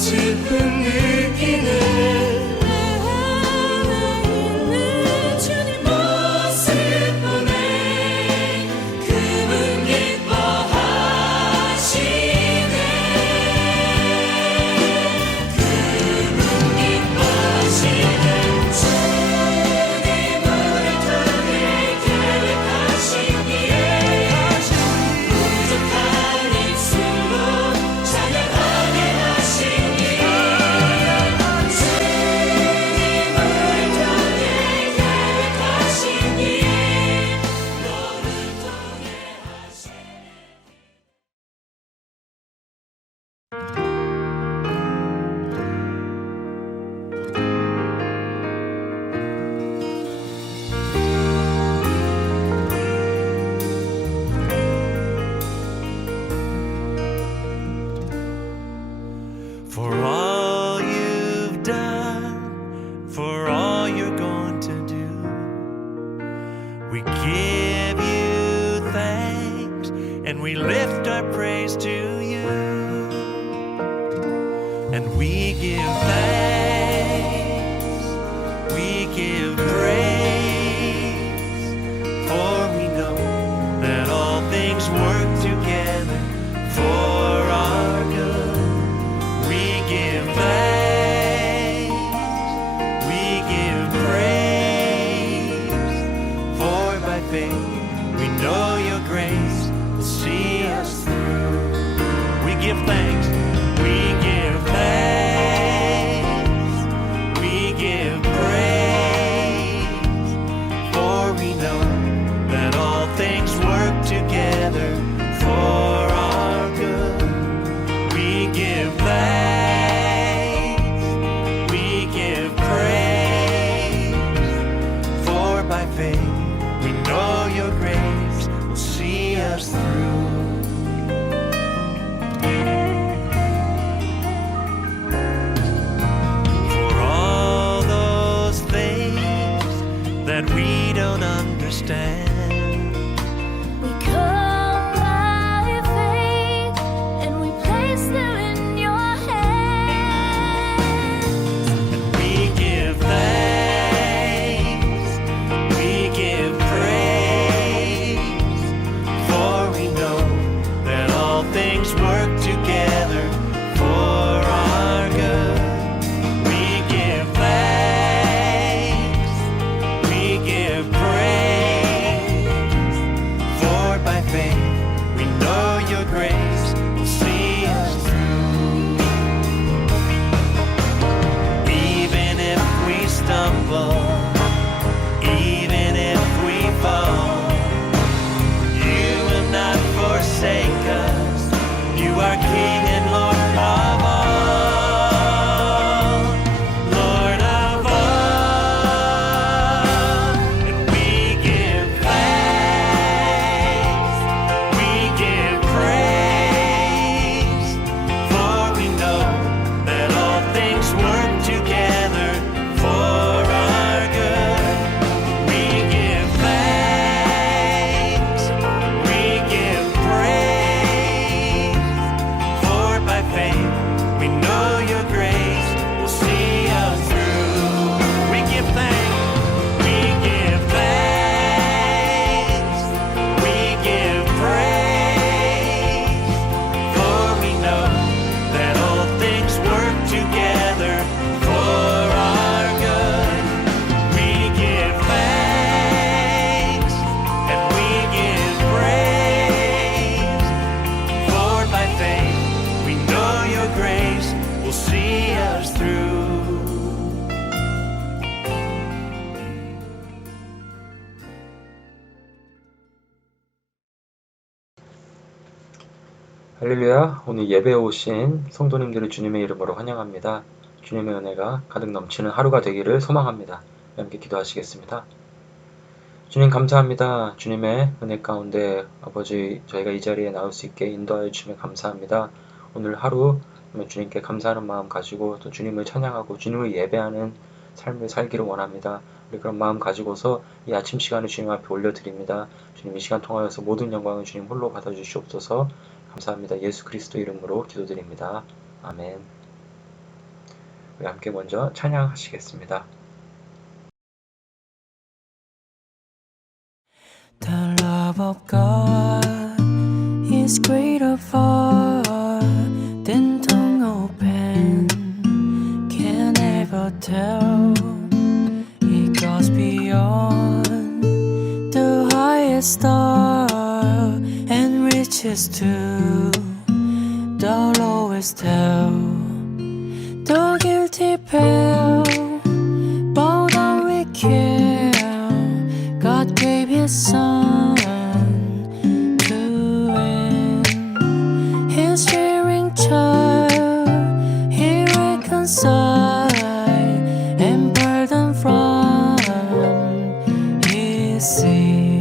슬픔 느끼는 For all you've done, for all you're going to do, we give you thanks and we lift our praise to you. And we give thanks, we give praise, for we know that all things work together for our good. We give thanks, we give praise, for by faith we know your grace will see us through. We give thanks, we give thanks, we give praise, for we know that all things work together for our good. We give thanks, we give praise, for by faith we know your grace will see us through. 할렐루야, 오늘 예배에 오신 성도님들을 주님의 이름으로 환영합니다. 주님의 은혜가 가득 넘치는 하루가 되기를 소망합니다. 함께 기도하시겠습니다. 주님 감사합니다. 주님의 은혜 가운데 아버지 저희가 이 자리에 나올 수 있게 인도하여 주시면 감사합니다. 오늘 하루 주님께 감사하는 마음 가지고 또 주님을 찬양하고 주님을 예배하는 삶을 살기를 원합니다. 우리 그런 마음 가지고서 이 아침 시간을 주님 앞에 올려드립니다. 주님 이 시간 통하여서 모든 영광을 주님 홀로 받아주시옵소서. 감사합니다. 예수 그리스도 이름으로 기도드립니다. 아멘. 우리 함께 먼저 찬양하시겠습니다. The love of God is greater far than tongue or pen can ever tell. It goes beyond the highest star and reaches to the lowest hell. The guilty pale bow down we kill. God gave His Son to win His fearing child. He reconciled and pardoned from His sin.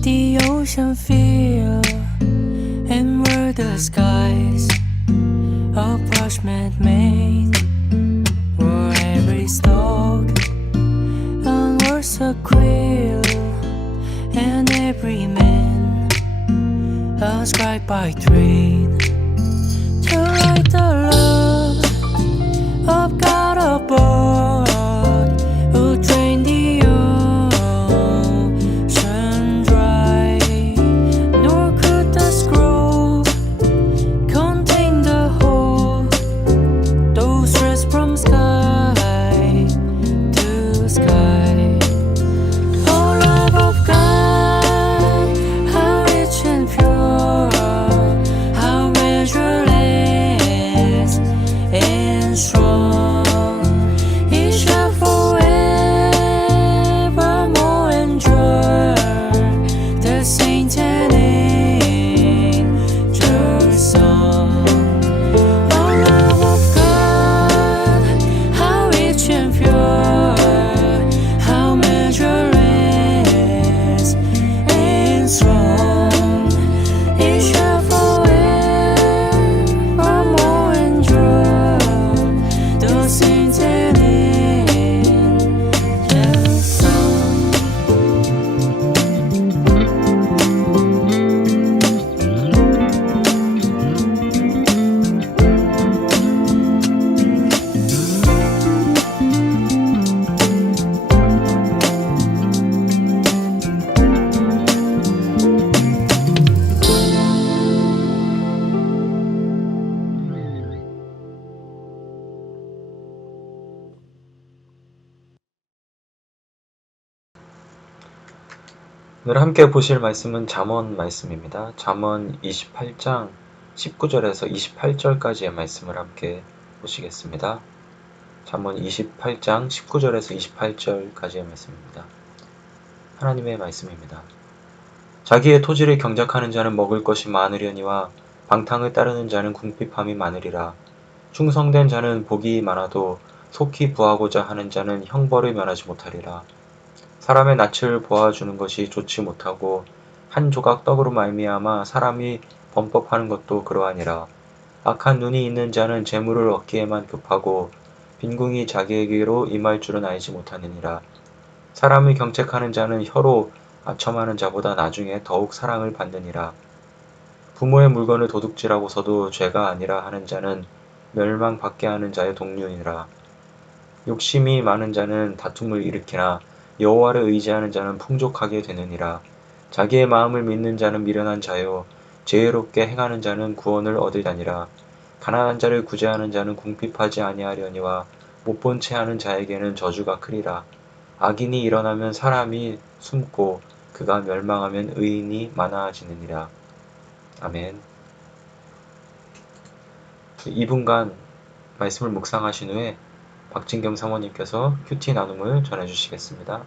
The ocean feel and where the skies a parchment made, where every stalk unwears a quill, and every man a scribe by trade, to write the love of God above, who trained the ocean dry, nor could the scroll contain the whole, those threads from sky to sky. Oh, love of God, how rich and pure, how measureless and strong, it shall forevermore endure. The saints and angels' song. Oh, love of God, how rich and pure, how measureless and strong, it shall forevermore endure. The saints and angels' song. 오늘 함께 보실 말씀은 잠언 말씀입니다. 잠언 28장 19절에서 28절까지의 말씀을 함께 보시겠습니다. 잠언 28장 19절에서 28절까지의 말씀입니다. 하나님의 말씀입니다. 자기의 토지를 경작하는 자는 먹을 것이 많으려니와 방탕을 따르는 자는 궁핍함이 많으리라. 충성된 자는 복이 많아도 속히 부하고자 하는 자는 형벌을 면하지 못하리라. 사람의 낯을 보아주는 것이 좋지 못하고 한 조각 떡으로 말미암아 사람이 범법하는 것도 그러하니라. 악한 눈이 있는 자는 재물을 얻기에만 급하고 빈궁이 자기에게로 임할 줄은 알지 못하느니라. 사람을 경책하는 자는 혀로 아첨하는 자보다 나중에 더욱 사랑을 받느니라. 부모의 물건을 도둑질하고서도 죄가 아니라 하는 자는 멸망받게 하는 자의 동류니라. 욕심이 많은 자는 다툼을 일으키나 여호와를 의지하는 자는 풍족하게 되느니라. 자기의 마음을 믿는 자는 미련한 자요 지혜롭게 행하는 자는 구원을 얻으려니라. 가난한 자를 구제하는 자는 궁핍하지 아니하려니와 못 본 채 하는 자에게는 저주가 크리라. 악인이 일어나면 사람이 숨고 그가 멸망하면 의인이 많아지느니라. 아멘. 2분간 말씀을 묵상하신 후에 박진경 사모님께서 큐티 나눔을 전해주시겠습니다.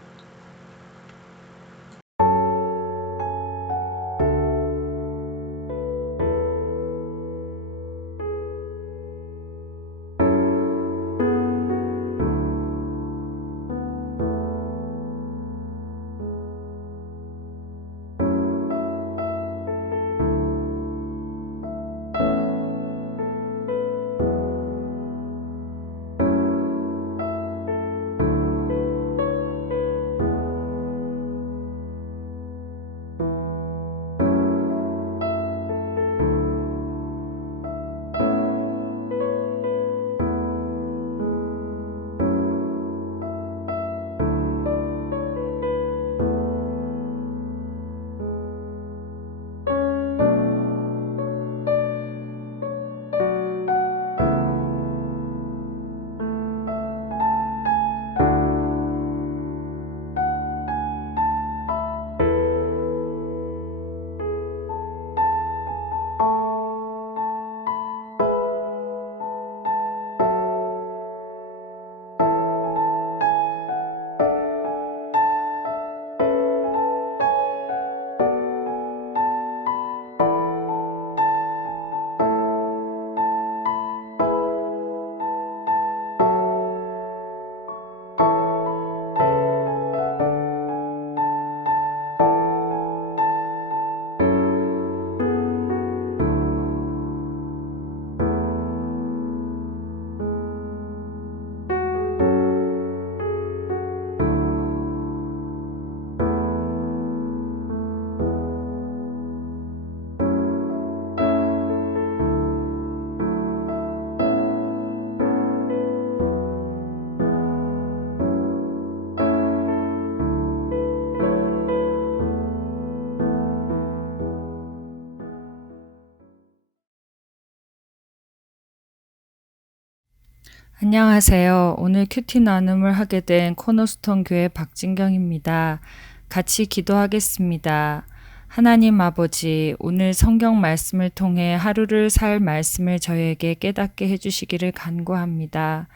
안녕하세요. 오늘 큐티 나눔을 하게 된 코너스톤 교회 박진경입니다. 같이 기도하겠습니다. 하나님 아버지, 오늘 성경 말씀을 통해 하루를 살 말씀을 저에게 깨닫게 해주시기를 간구합니다.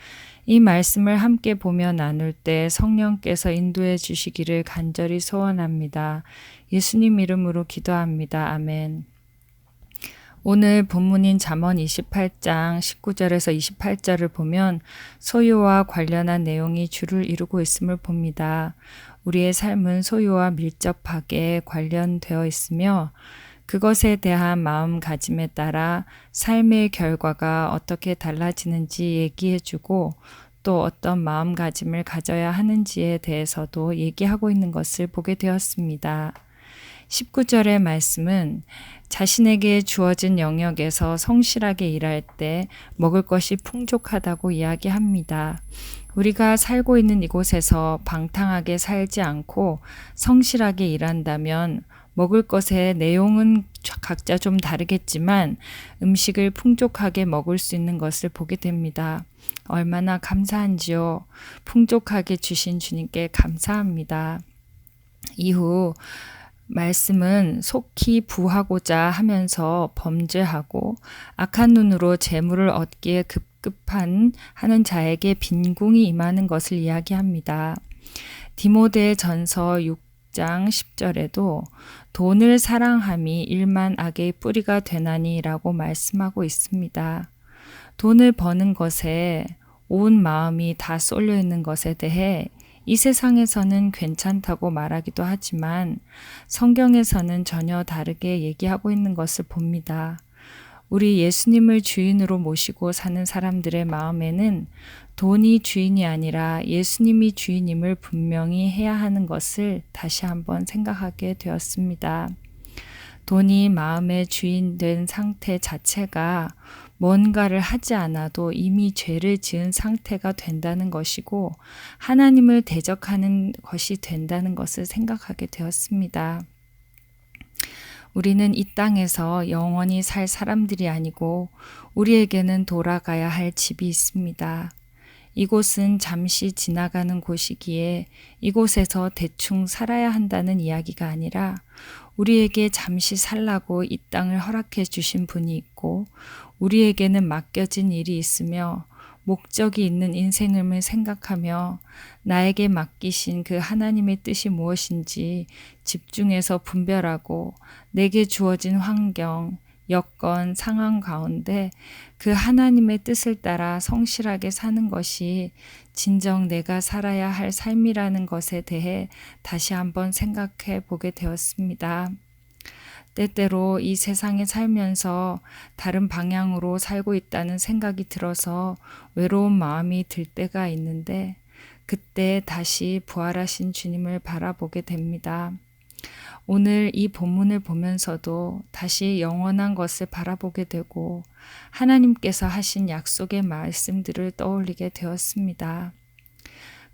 이 말씀을 함께 보며 나눌 때 성령께서 인도해 주시기를 간절히 소원합니다. 예수님 이름으로 기도합니다. 아멘. 오늘 본문인 잠언 28장 19절에서 28절을 보면 소유와 관련한 내용이 주를 이루고 있음을 봅니다. 우리의 삶은 소유와 밀접하게 관련되어 있으며 그것에 대한 마음가짐에 따라 삶의 결과가 어떻게 달라지는지 얘기해주고 또 어떤 마음가짐을 가져야 하는지에 대해서도 얘기하고 있는 것을 보게 되었습니다. 19절의 말씀은 자신에게 주어진 영역에서 성실하게 일할 때 먹을 것이 풍족하다고 이야기합니다. 우리가 살고 있는 이곳에서 방탕하게 살지 않고 성실하게 일한다면 먹을 것의 내용은 각자 좀 다르겠지만 음식을 풍족하게 먹을 수 있는 것을 보게 됩니다. 얼마나 감사한지요. 풍족하게 주신 주님께 감사합니다. 이후 말씀은 속히 부하고자 하면서 범죄하고 악한 눈으로 재물을 얻기에 급급한 하는 자에게 빈궁이 임하는 것을 이야기합니다. 디모데 전서 6장 10절에도 돈을 사랑함이 일만 악의 뿌리가 되나니 라고 말씀하고 있습니다. 돈을 버는 것에 온 마음이 다 쏠려 있는 것에 대해 이 세상에서는 괜찮다고 말하기도 하지만 성경에서는 전혀 다르게 얘기하고 있는 것을 봅니다. 우리 예수님을 주인으로 모시고 사는 사람들의 마음에는 돈이 주인이 아니라 예수님이 주인임을 분명히 해야 하는 것을 다시 한번 생각하게 되었습니다. 돈이 마음의 주인 된 상태 자체가 뭔가를 하지 않아도 이미 죄를 지은 상태가 된다는 것이고 하나님을 대적하는 것이 된다는 것을 생각하게 되었습니다. 우리는 이 땅에서 영원히 살 사람들이 아니고 우리에게는 돌아가야 할 집이 있습니다. 이곳은 잠시 지나가는 곳이기에 이곳에서 대충 살아야 한다는 이야기가 아니라 우리에게 잠시 살라고 이 땅을 허락해 주신 분이 있고 우리에게는 맡겨진 일이 있으며 목적이 있는 인생을 생각하며 나에게 맡기신 그 하나님의 뜻이 무엇인지 집중해서 분별하고 내게 주어진 환경, 여건, 상황 가운데 그 하나님의 뜻을 따라 성실하게 사는 것이 진정 내가 살아야 할 삶이라는 것에 대해 다시 한번 생각해 보게 되었습니다. 때때로 이 세상에 살면서 다른 방향으로 살고 있다는 생각이 들어서 외로운 마음이 들 때가 있는데 그때 다시 부활하신 주님을 바라보게 됩니다. 오늘 이 본문을 보면서도 다시 영원한 것을 바라보게 되고 하나님께서 하신 약속의 말씀들을 떠올리게 되었습니다.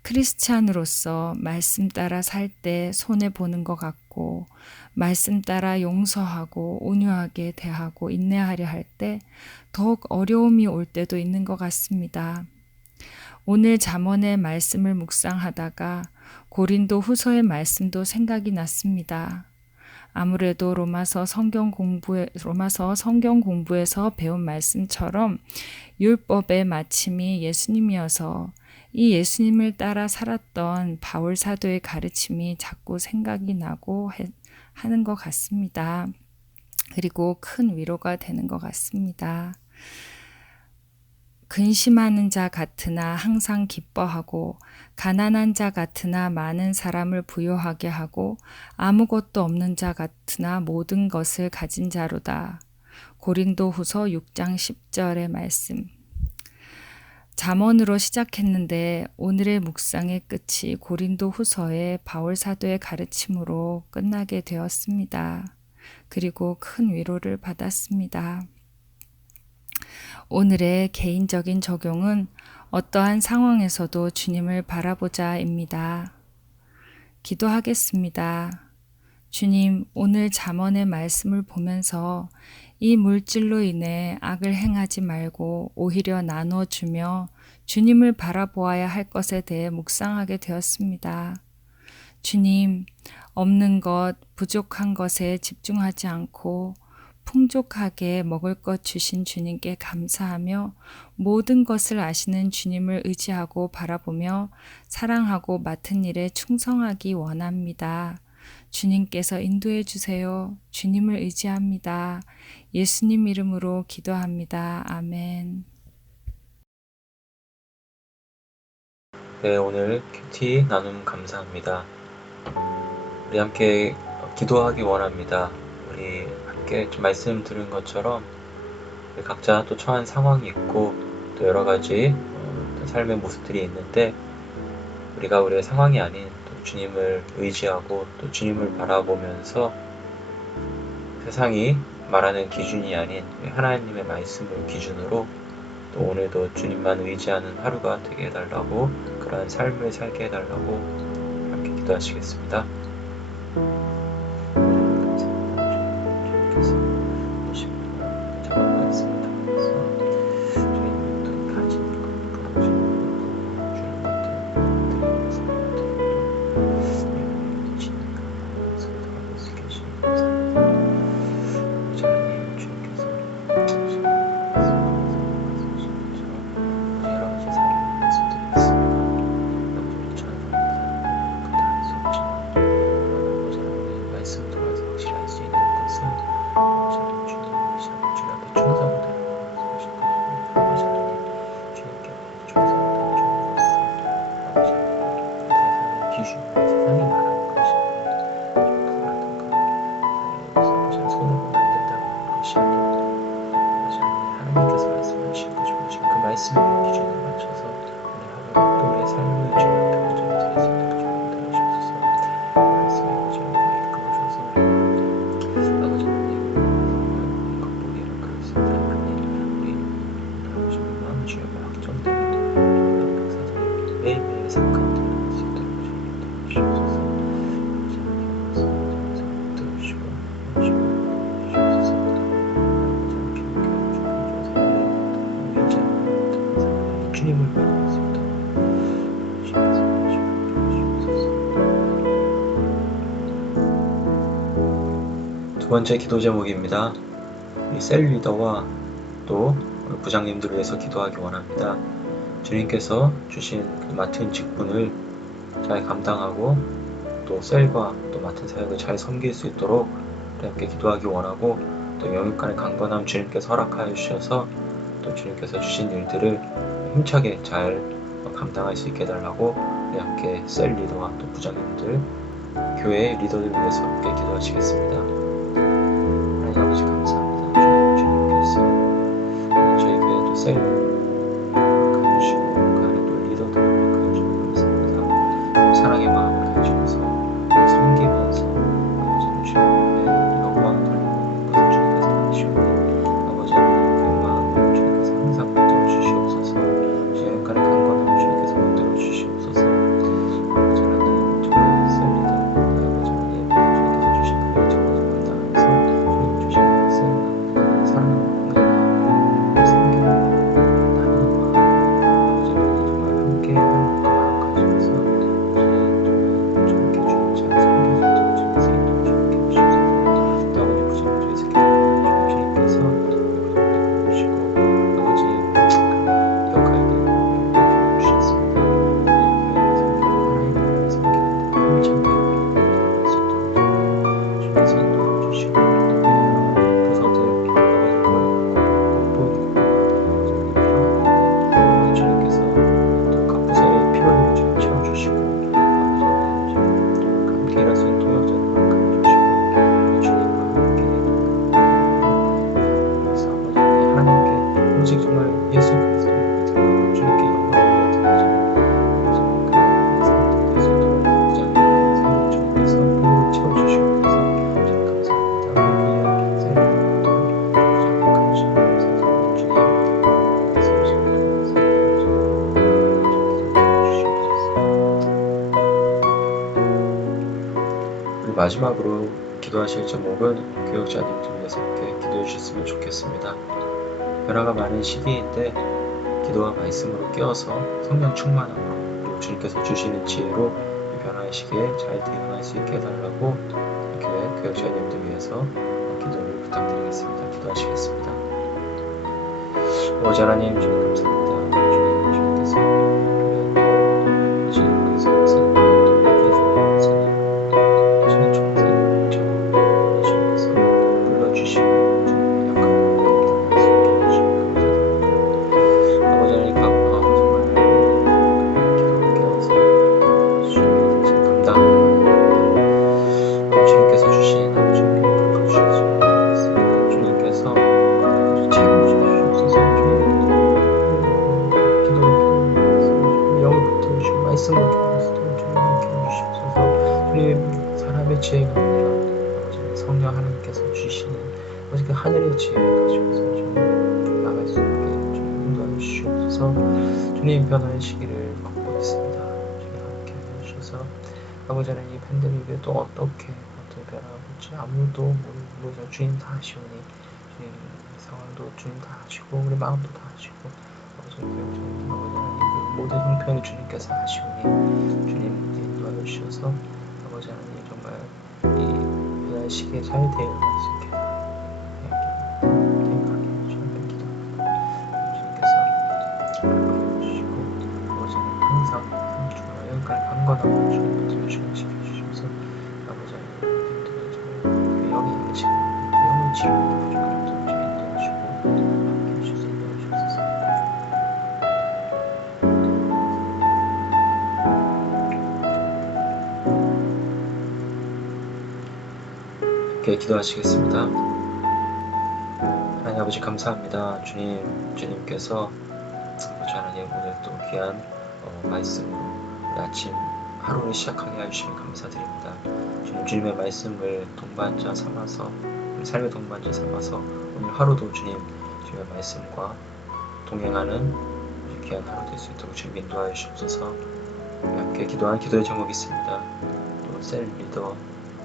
크리스찬으로서 말씀 따라 살 때 손해보는 것 같고 말씀 따라 용서하고 온유하게 대하고 인내하려 할 때 더욱 어려움이 올 때도 있는 것 같습니다. 오늘 잠언의 말씀을 묵상하다가 고린도 후서의 말씀도 생각이 났습니다. 아무래도 로마서 성경 공부에서 배운 말씀처럼 율법의 마침이 예수님이어서 이 예수님을 따라 살았던 바울 사도의 가르침이 자꾸 생각이 나고 하는 것 같습니다. 그리고 큰 위로가 되는 것 같습니다. 근심하는 자 같으나 항상 기뻐하고 가난한 자 같으나 많은 사람을 부요하게 하고 아무것도 없는 자 같으나 모든 것을 가진 자로다. 고린도 후서 6장 10절의 말씀. 잠언으로 시작했는데 오늘의 묵상의 끝이 고린도 후서의 바울 사도의 가르침으로 끝나게 되었습니다. 그리고 큰 위로를 받았습니다. 오늘의 개인적인 적용은 어떠한 상황에서도 주님을 바라보자입니다. 기도하겠습니다. 주님, 오늘 잠언의 말씀을 보면서 이 물질로 인해 악을 행하지 말고 오히려 나눠주며 주님을 바라보아야 할 것에 대해 묵상하게 되었습니다. 주님, 없는 것, 부족한 것에 집중하지 않고 풍족하게 먹을 것 주신 주님께 감사하며 모든 것을 아시는 주님을 의지하고 바라보며 사랑하고 맡은 일에 충성하기 원합니다. 주님께서 인도해 주세요. 주님을 의지합니다. 예수님 이름으로 기도합니다. 아멘. 네, 오늘 큐티 나눔 감사합니다. 우리 함께 기도하기 원합니다. 우리 함께 말씀 들은 것처럼 우리 각자 또 처한 상황이 있고 또 여러 가지 삶의 모습들이 있는데 우리가 우리의 상황이 아닌 또 주님을 의지하고 또 주님을 바라보면서 세상이 말하는 기준이 아닌 하나님의 말씀을 기준으로 또 오늘도 주님만 의지하는 하루가 되게 해달라고 그러한 삶을 살게 해달라고 함께 기도하시겠습니다. 말씀의 기준에 맞춰서 오늘 하루 또 우리의 삶을 주님 앞에 온전히 드릴 수 있는 그 주님 도와주셔서 말씀의 기준에 이끌어주셔서 아버지 하나님 겉보기에는 그렇습니다. 하나님 우리 아버지 마음 주여 확정되는 역사들에게 매일매일 삶 가운데 나갈 수 있도록 주님 도와주셔서 아버지 하나님 말씀 들어주시고 주님을 바라겠습니다. 두 번째 기도 제목입니다. 우리 셀 리더와 또 부장님들을 위해서 기도하기 원합니다. 주님께서 주신 그 맡은 직분을 잘 감당하고 또 셀과 또 맡은 사역을 잘 섬길 수 있도록 우리 함께 기도하기 원하고, 또 영육간의 강건함 주님께서 허락하여 주셔서 또 주님께서 주신 일들을 힘차게 잘 감당할 수 있게 해달라고 우리 함께 셀 리더와 또 부장님들, 교회 리더들 위해서 함께 기도하시겠습니다. 하나님 아버지 감사합니다. 주님께서 저희 교회 또 셀 허락하여 주시고 그 안에 또 리더들 허락하여 주시고 감사합니다. 사랑의 마음을 가지고서 섬기면서 아버지는 주님 앞에 영광 돌리고 있는 것을 주님께서 아시오니 아버지 하나님 그 마음을 주님께서 항상 붙들어 주시옵소서. 주님간의 강건함을 주님께서 붙들어 주시옵소서. 아버지 하나님 정말 셀리더 아버지 하나님 주님께서 주신 그 직분을 감당하면서 주님 주신 말씀 사랑하는 마음을 섬기는 마음, 나누는 마음, 아버지 하나님 정말 함께하는 그 마음 가지고서 주님께 주님 잘 섬겨주도록 주님께서 인도해 주시옵소서. 또 아버지 부정을 위해서 기도하는 주님께서 주시고 아버지 역할들 주셨습니다. 하나님을 섬기는 힘차게 할 수 있도록 주님께서 인도해 주시고, 부서들 주님께서 또 각 부서의 필요를 주님 채워주시고, 아버지 함께 일할 수 있는 동역자를 허락하여 주시고, 주님과 함께 그래서 아버지 하나님께 오직 정말 예수 그리스도를 드리고 주님께 영광을 올려드리자. 주님께서 힘으로 채워주시고 그래서 주님 감사합니다. 우리의 셀리도 부장님 감사합니다. 주님 그래서 우리 마지막으로 기도하실 제목은 교역자님들 위해서 함께 기도해 주셨으면 좋겠습니다. 변화가 많은 시기인데 기도와 말씀으로 깨어서 성령 충만함으로 그리고 주님께서 주시는 지혜로 이 변화의 시기에 잘 대응할 수 있게 해달라고 교회 교역자님들 위해서 기도를 부탁드리겠습니다. 기도하시겠습니다. 아버지 하나님 주님 감사합니다. 주님께서 주님께서 주님 총생 주님께서 불러주시고 주님의 약함을 감당할 수 있게 해주시고 감사드립니다. 아버지 하나님 각과 정말 기도를 깨워서 주님의 잘 감당하는 주님께서 주신 아버지의 불러주시기 바랍니다. 주님께서 채워주시옵소서. 기도를 깨워서 영을 붙들어주시고 말씀을 깨워서 주님을 깨워주시옵소서. 주님 사람의 지혜가 아니라 아버지 성령 하나님께서 주시는 아버지 그 하늘의 지혜를 가지고서 주님 나갈 수 있게 주님 인도하여 주시옵소서. 주님 변화의 시기를 걷고 있습니다. 주님 함께 해주셔서 아버지 하나님 이 팬데믹에 또 어떻게 변화가 볼지 아무도 모르죠. 주님 다 아시오니 주님 상황도 주님 다 아시고 우리 마음도 다 아시고 아버지 교육자님 아버지 하나님 그 모든 형편을 주님께서 아시오니 주님 인도하여 주셔서 아버지 하나님 정말 이 변화의 시기에 잘 대응할 수 있게 대응하게 주님께 기도합니다. 주님께서 허락하여 주시고 아버지 하나님 항상 주님과 영광을 강건하고 주님께서 주시게 주셔서 아버지 하나님 님들의 정말 그 영의 양식 영의 지혜를 부족하도록 주님 인도해 주시고 함께 해주셔서 인도해 주셔서 함께 기도하시겠습니다. 하나님 아버지 감사합니다. 주님께서 아버지 하나님 오늘 또 귀한 말씀으로 우리 아침 하루를 시작하게 해주시면 감사드립니다. 주님의 말씀을 동반자 삼아서 우리 삶의 동반자 삼아서 오늘 하루도 주님의 말씀과 동행하는 귀한 하루 될 수 있도록 주님 인도하여 주옵소서. 함께 기도한 기도의 제목이 있습니다. 또 셀 리더,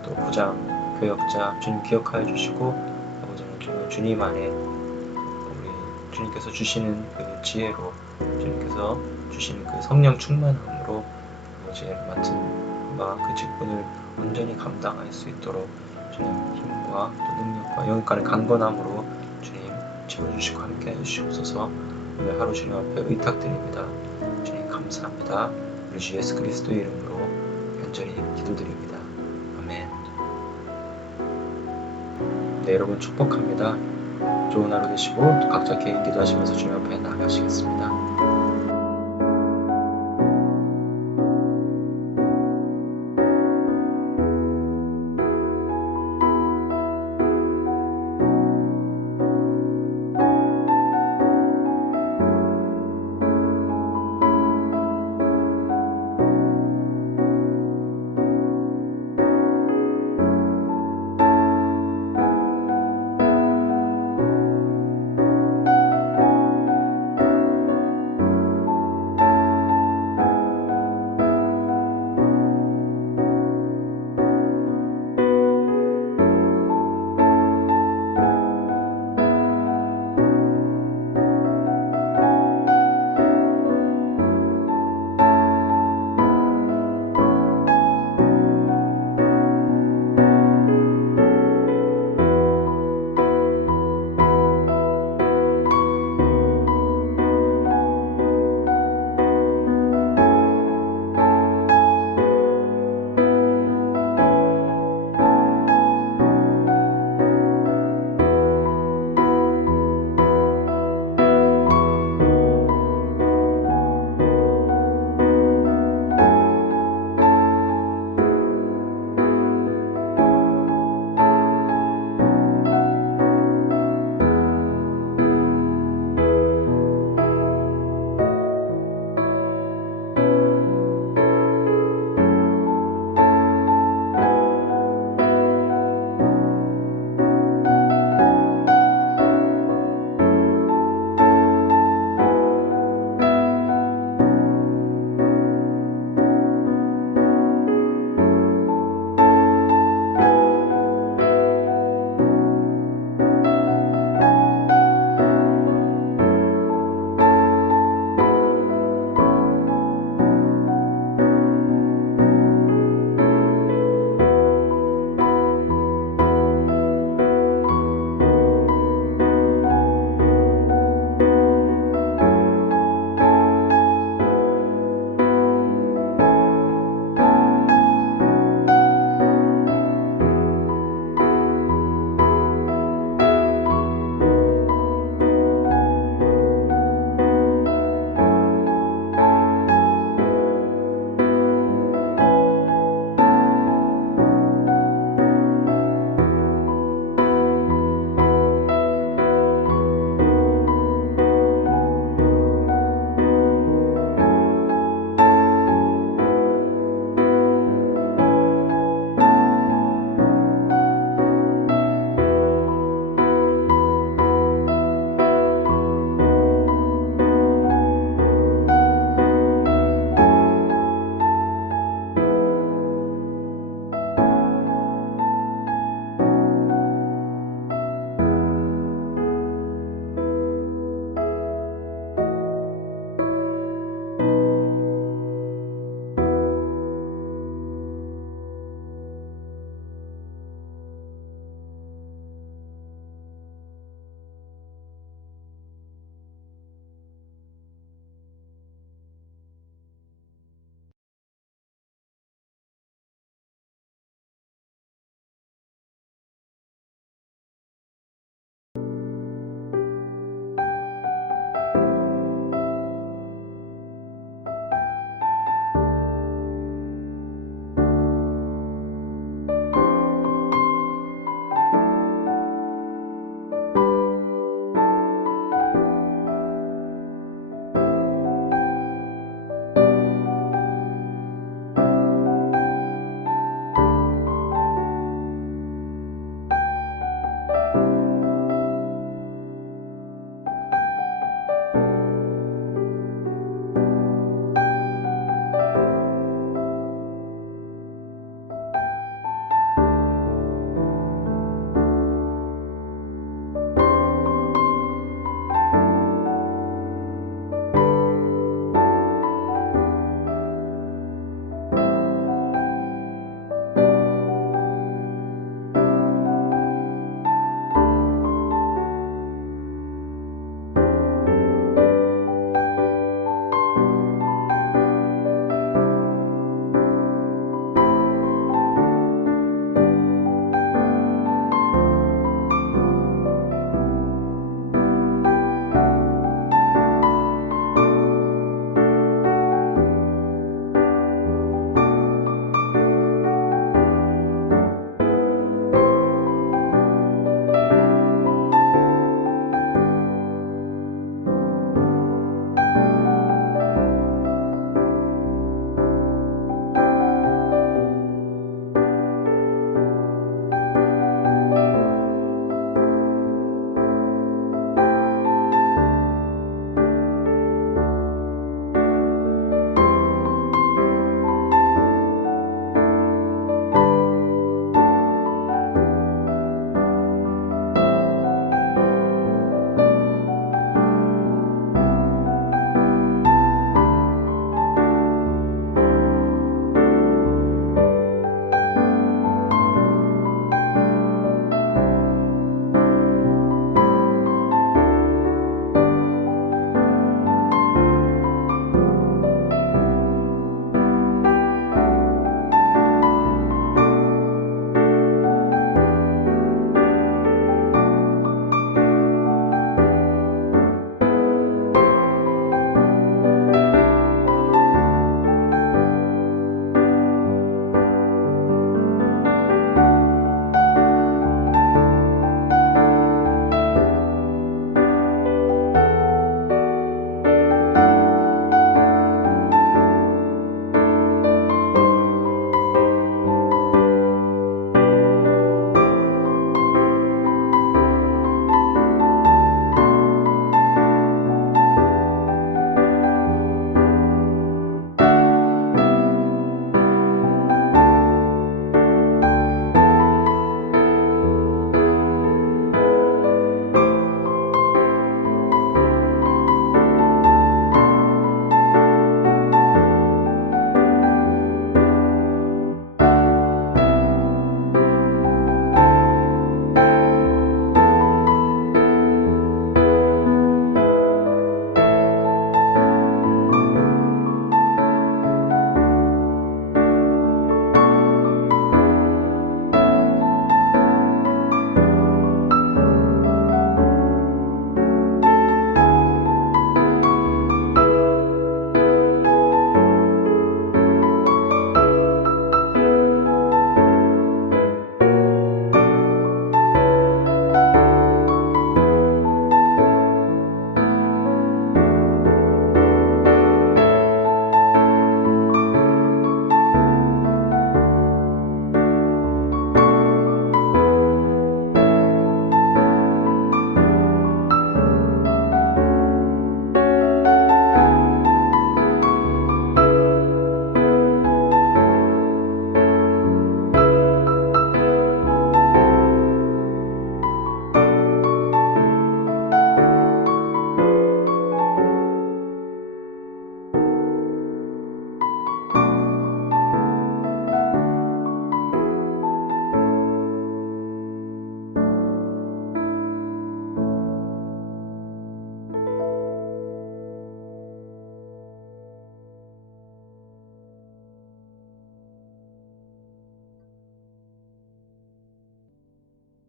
또 부장, 교역자 주님 기억하여 주시고 아버지 하나님 정말 주님 안에 우리 주님께서 주시는 그 지혜로, 주님께서 주시는 그 성령 충만함으로 아버지의 맡은 바 그 직분을 온전히 감당할 수 있도록 주님 힘과 또 능력과 영육간의 강건함으로 주님 채워주시고 함께해 주시옵소서. 오늘 하루 주님 앞에 의탁드립니다. 주님 감사합니다. 우리 주 예수 그리스도의 이름으로 간절히 기도드립니다. 아멘. 네, 여러분 축복합니다. 좋은 하루 되시고 또 각자 개인 기도하시면서 주님 앞에 나아가시겠습니다.